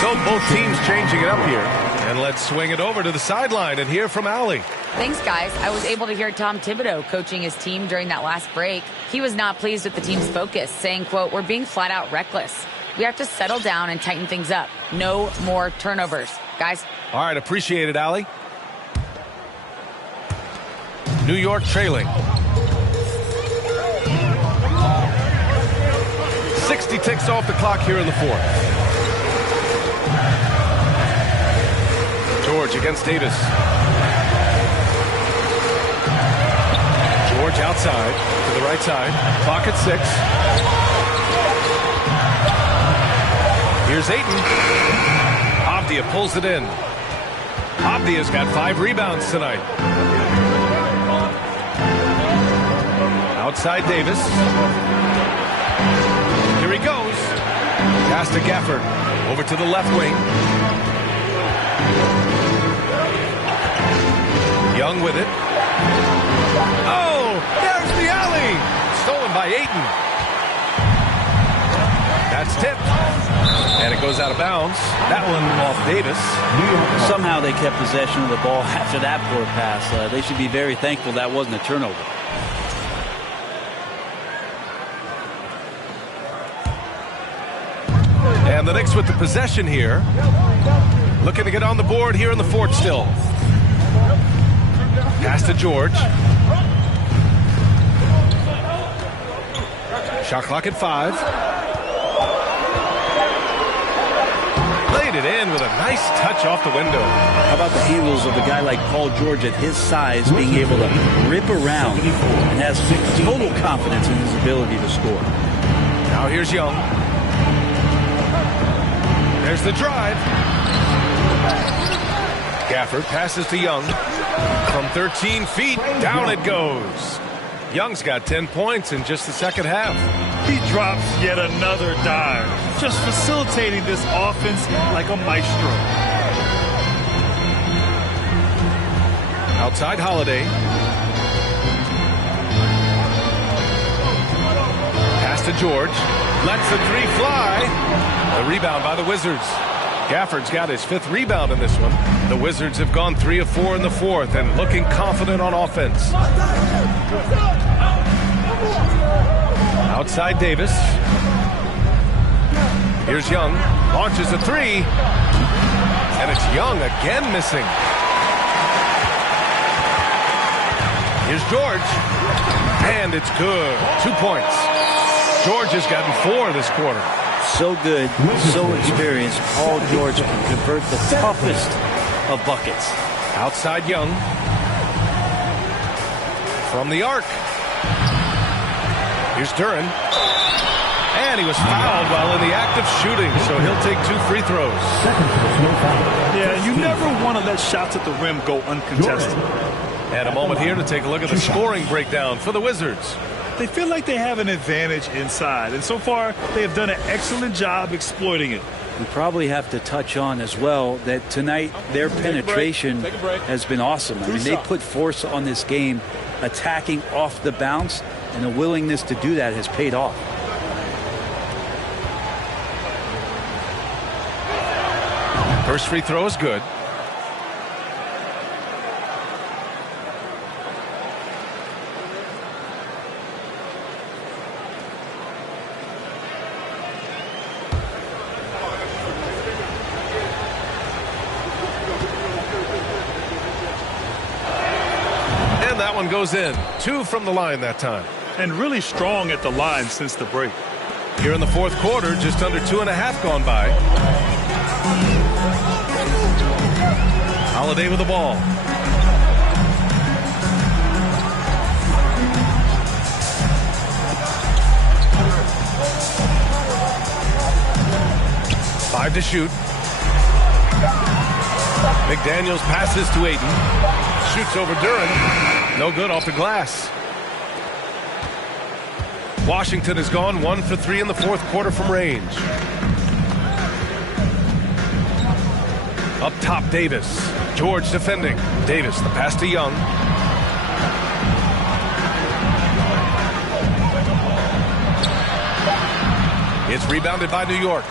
So both teams changing it up here. And let's swing it over to the sideline and hear from Allie. Thanks, guys. I was able to hear Tom Thibodeau coaching his team during that last break. He was not pleased with the team's focus, saying, quote, "We're being flat out reckless. We have to settle down and tighten things up. No more turnovers." Guys. All right, appreciate it, Allie. New York trailing. 60 ticks off the clock here in the fourth. George against Davis. George outside to the right side. Clock at 6. Here's Ayton. Avdia pulls it in. Avdia's got 5 rebounds tonight. Outside Davis. Here he goes. Pass to Gafford. Over to the left wing. Young with it. Oh, there's the alley. Stolen by Ayton. That's tipped. And it goes out of bounds. That one off Davis. Somehow they kept possession of the ball after that poor pass. They should be very thankful that wasn't a turnover. And the Knicks with the possession here. Looking to get on the board here in the fourth still. Pass to George. Shot clock at 5. Laid it in with a nice touch off the window. How about the handles of a guy like Paul George at his size being able to rip around and has total confidence in his ability to score. Now here's Young. There's the drive. Gafford passes to Young. From 13 feet, down it goes. Young's got 10 points in just the second half. He drops yet another dime, just facilitating this offense like a maestro. Outside Holiday. to George. Lets the three fly. The rebound by the Wizards. Gafford's got his 5th rebound in this one. The Wizards have gone 3 of 4 in the 4th and looking confident on offense. Outside Davis. Here's Young. Launches a 3. And it's Young again missing. Here's George. And it's good. 2 points. George has gotten 4 this quarter. So good, so experienced. Paul George can convert the toughest of buckets. Outside Young. From the arc. Here's Duren. And he was fouled while in the act of shooting, so he'll take 2 free throws. Yeah, you never want to let shots at the rim go uncontested. And a moment here to take a look at the scoring breakdown for the Wizards. They feel like they have an advantage inside, and so far they have done an excellent job exploiting it. We probably have to touch on as well that tonight their penetration has been awesome. I mean, they put force on this game, attacking off the bounce, and the willingness to do that has paid off. First free throw is good. And that one goes in. 2 from the line that time. And really strong at the line since the break. Here in the 4th quarter, just under 2.5 gone by. Holiday with the ball. Five to shoot. McDaniels passes to Ayton. Shoots over Duren. No good off the glass. Washington has gone 1 for 3 in the 4th quarter from range. Up top, Davis. George defending. Davis, the pass to Young. It's rebounded by New York.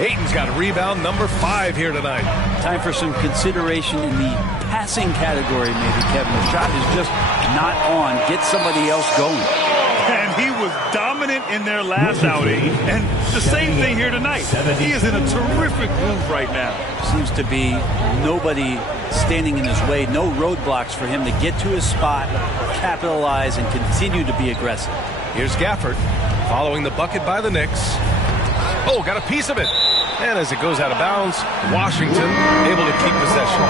Ayton's got a rebound, number 5 here tonight. Time for some consideration in the passing category, maybe, Kevin. The shot is just not on. Get somebody else going. And he was dominant in their last outing. And the same thing here tonight. He is in a terrific groove right now. Seems to be nobody standing in his way. No roadblocks for him to get to his spot, capitalize, and continue to be aggressive. Here's Gafford following the bucket by the Knicks. Oh, got a piece of it. And as it goes out of bounds, Washington able to keep possession.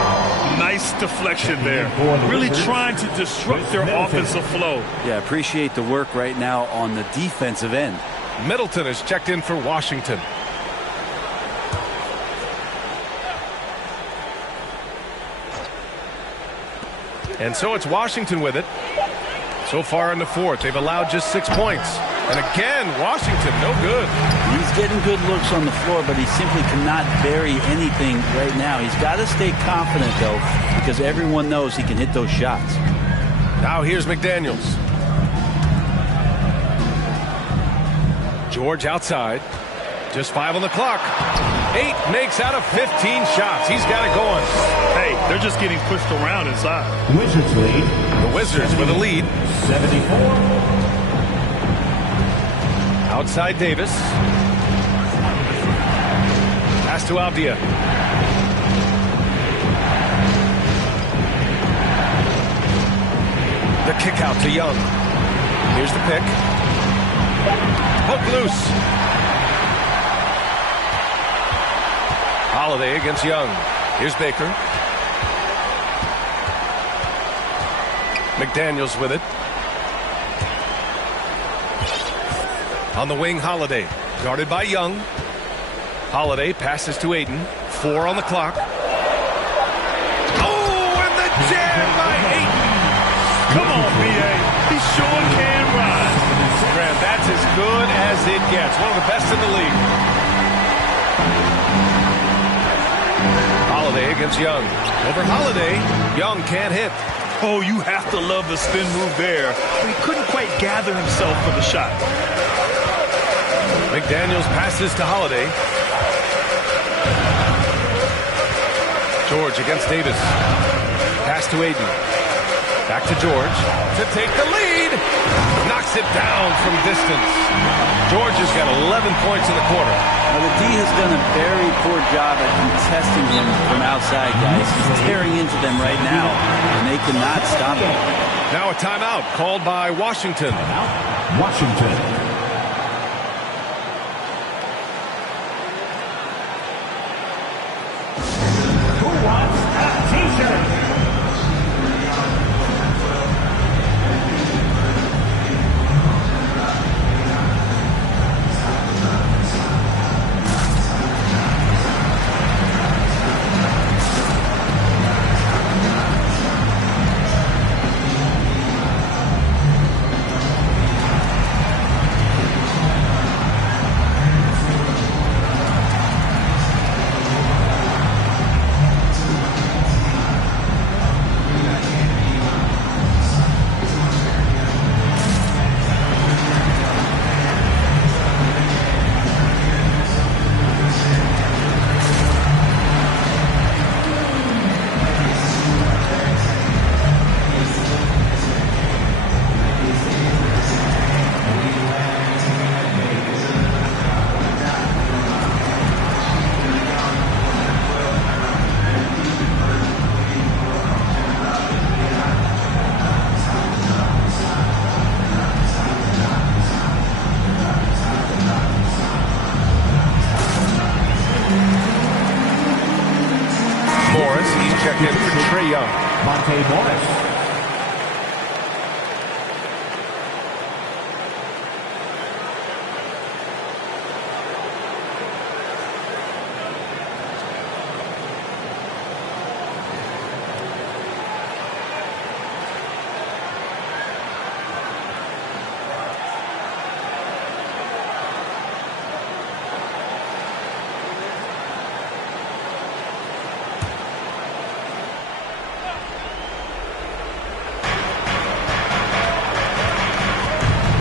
Nice deflection there. Really trying to disrupt their offensive flow. Yeah, appreciate the work right now on the defensive end. Middleton is checked in for Washington. And so it's Washington with it. So far in the 4th, they've allowed just 6 points. And again, Washington, no good. He's getting good looks on the floor, but he simply cannot bury anything right now. He's got to stay confident, though, because everyone knows he can hit those shots. Now here's McDaniels. George outside. Just 5 on the clock. 8 makes out of 15 shots. He's got it going. Hey, they're just getting pushed around inside. Wizards lead. The Wizards with a lead. 74. Outside Davis. Pass to Avdia. The kick out to Young. Here's the pick. Hook loose. Holiday against Young. Here's Baker. McDaniels with it. On the wing, Holiday. Guarded by Young. Holiday passes to Ayton. 4 on the clock. Oh, and the jam by Ayton. Come on, B.A. He sure can ride. Graham, that's as good as it gets. One of the best in the league. Holiday against Young. Over Holiday. Young can't hit. Oh, you have to love the spin move there. But he couldn't quite gather himself for the shot. McDaniels passes to Holiday. George against Davis. Pass to Aiden. Back to George to take the lead. Knocks it down from distance. George has got 11 points in the quarter. Now, the D has done a very poor job at contesting him from outside, guys. He's tearing into them right now, and they cannot stop him. Now a timeout called by Washington. Washington. Who wants a t-shirt?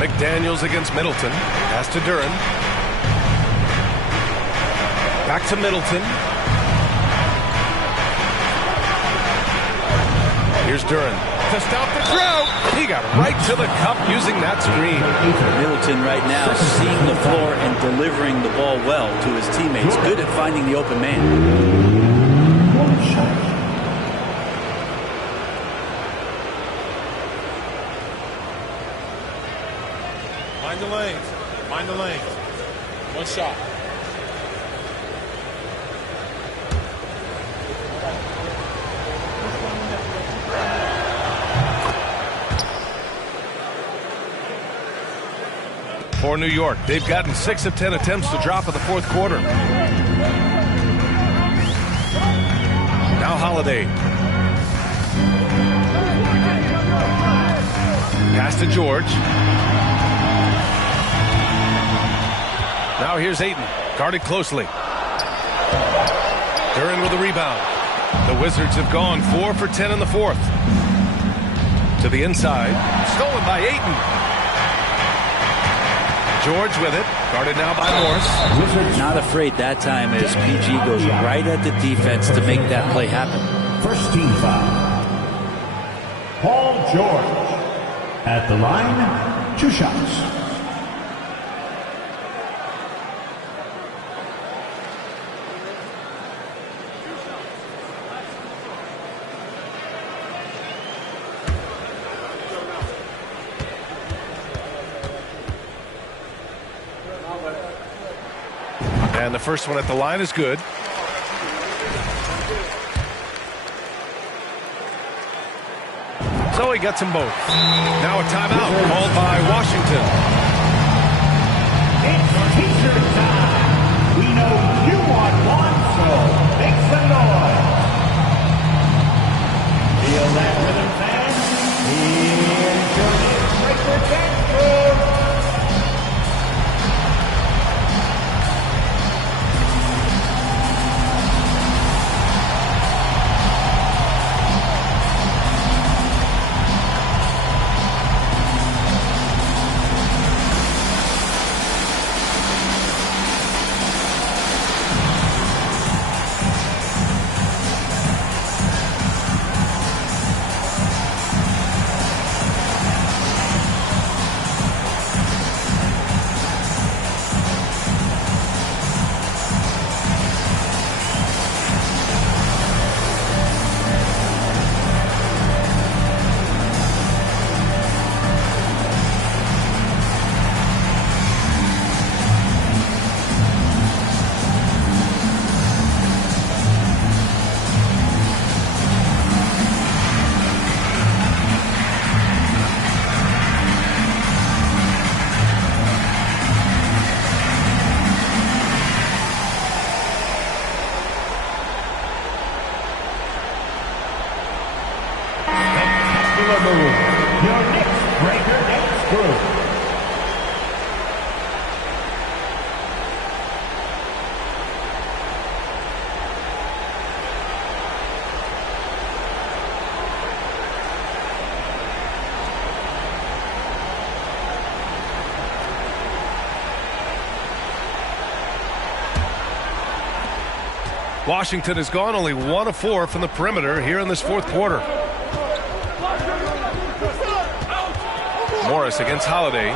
McDaniels against Middleton. Pass to Duren. Back to Middleton. Here's Duren to stop the throw. He got right to the cup using that screen. Middleton right now seeing the floor and delivering the ball well to his teammates. Good at finding the open man. One shot. Mind the lanes. Mind the lanes. One shot. For New York, they've gotten 6 of 10 attempts to drop in the fourth quarter. Now Holiday. Pass to George. Now here's Ayton, guarded closely. Duren with a rebound. The Wizards have gone 4 for 10 in the fourth. To the inside, stolen by Ayton. George with it, guarded now by Morris. Not afraid that time as PG goes right at the defense to make that play happen. First team foul. Paul George. At the line, 2 shots. And the first one at the line is good. So he gets them both. Now a timeout called by Washington. It's t-shirt time. We know you want one, so make some noise. Feel that rhythm, fans? Here's your new breaker dance move. remove your Knicks breaker and screw. Washington has gone only 1 of 4 from the perimeter here in this fourth quarter. Morris against Holiday.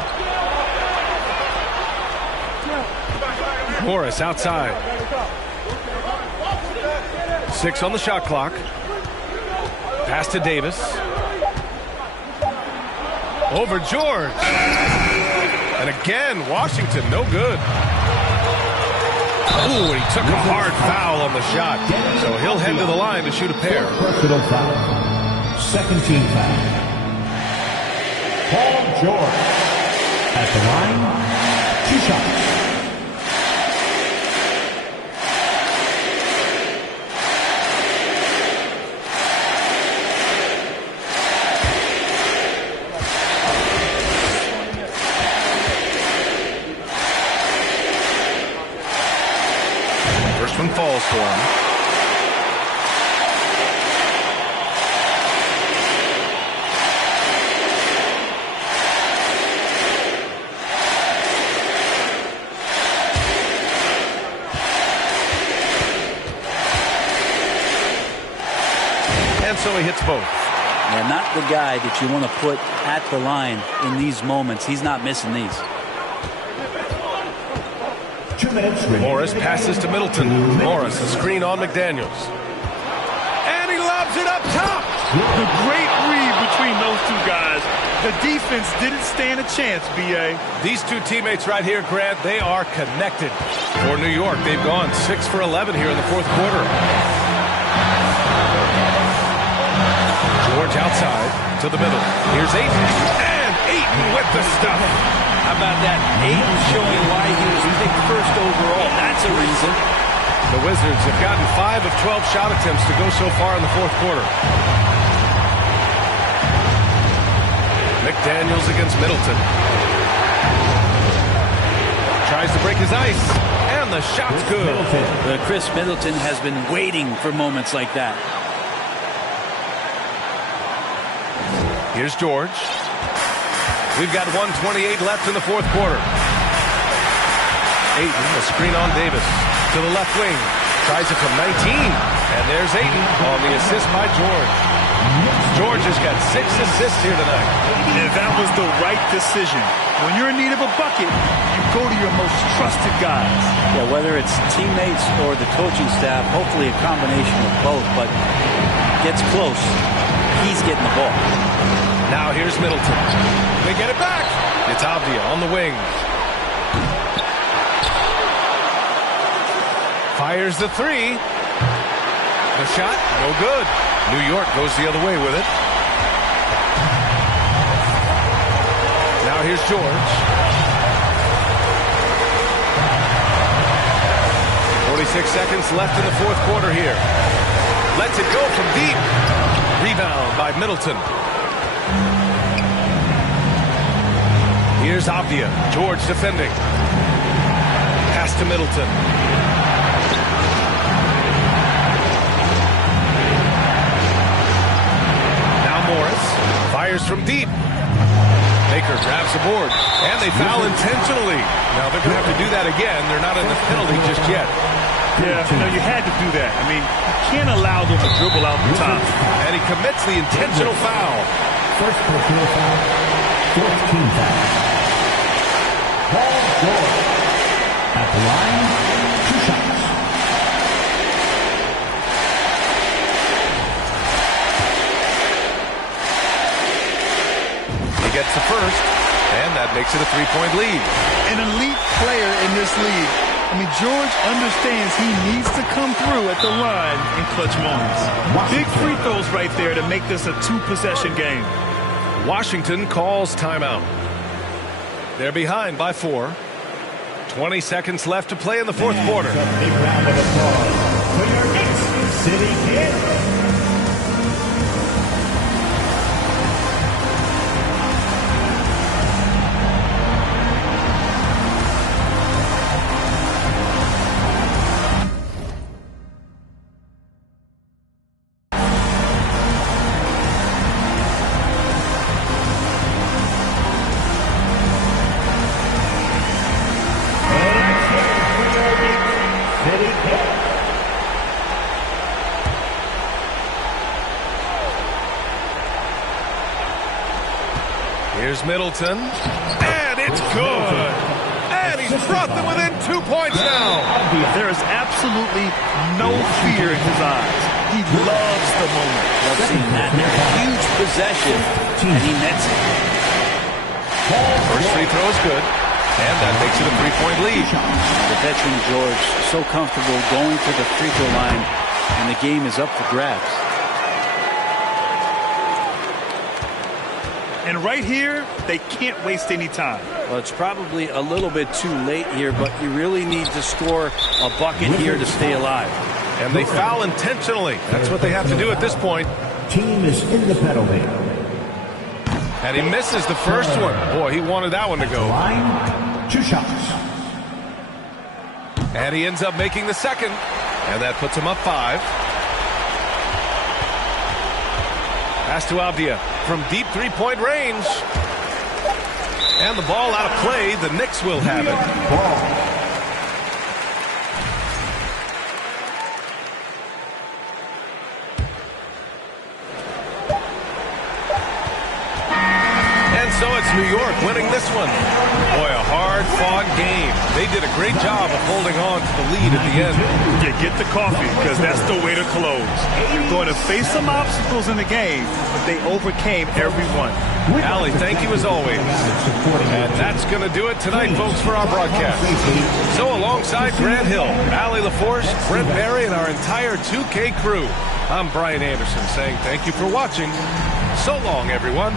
Morris outside. 6 on the shot clock. Pass to Davis. Over George. And again, Washington, no good. Ooh, and he took a hard foul on the shot. So he'll head to the line to shoot a pair. Personal foul. Second team foul. Paul George. At the line, 2 shots. One falls for him. And so he hits both. Yeah, not the guy that you want to put at the line in these moments. He's not missing these. 2 minutes. Morris passes to Middleton. Morris, a screen on McDaniels. And he lobs it up top. The great read between those two guys. The defense didn't stand a chance, B.A. These two teammates right here, Grant, they are connected. For New York, they've gone 6 for 11 here in the fourth quarter. George outside to the middle. Here's Ayton. And Ayton with the stuff. How about that? Ayton showing why he was picked first overall. That's a reason. The Wizards have gotten 5 of 12 shot attempts to go so far in the fourth quarter. McDaniels against Middleton. Tries to break his ice. And the shot's good. Chris Middleton has been waiting for moments like that. Here's George. We've got 1:28 left in the fourth quarter. Ayton, a screen on Davis. To the left wing. Tries it from 19. And there's Ayton on the assist by George. George has got 6 assists here tonight. And that was the right decision. When you're in need of a bucket, you go to your most trusted guys. Yeah, whether it's teammates or the coaching staff, hopefully a combination of both, but gets close. He's getting the ball. Now here's Middleton. They get it back. It's Avdia on the wing. Fires the 3. The shot, no good. New York goes the other way with it. Now here's George. 46 seconds left in the fourth quarter here. Lets it go from deep. Rebound by Middleton. Here's Avdia. George defending. Pass to Middleton. Now Morris. Fires from deep. Baker grabs the board. And they foul intentionally. Now they're going to have to do that again. They're not in the penalty just yet. Yeah, you had to do that. I mean, you can't allow them to dribble out the top. And he commits the intentional foul. First personal foul. Fourth team foul. Paul George. At the line, 2 shots. He gets the first, and that makes it a 3-point lead. An elite player in this league. I mean, George understands he needs to come through at the line in clutch moments. Big free throws right there to make this a 2-possession game. Washington calls timeout. They're behind by 4. 20 seconds left to play in the fourth quarter. A big round of applause for your Knicks City Kid. Here's Middleton. And it's good. And he's brought them within 2 points now. There is absolutely no fear in his eyes. He loves the moment. Love seeing that. Huge possession, and he nets it. First free throw is good, and that makes it a 3-point lead. The veteran George, so comfortable going to the free throw line, and the game is up for grabs. And right here, they can't waste any time. Well, it's probably a little bit too late here, but you really need to score a bucket here to stay alive. And they foul intentionally. That's what they have to do at this point. Team is in the penalty. And he misses the first one. Boy, he wanted that one to go. Line, 2 shots. And he ends up making the second. And that puts him up 5. Pass to Avdia from deep 3-point range. And the ball out of play. The Knicks will have it. Ball. So it's New York winning this one. Boy, a hard-fought game. They did a great job of holding on to the lead at the end. Yeah, get the coffee, because that's the way to close. You're going to face some obstacles in the game, but they overcame every one. Allie, thank you as always. And that's going to do it tonight, folks, for our broadcast. So alongside Grant Hill, Allie LaForce, Brent Barry, and our entire 2K crew, I'm Brian Anderson saying thank you for watching. So long, everyone.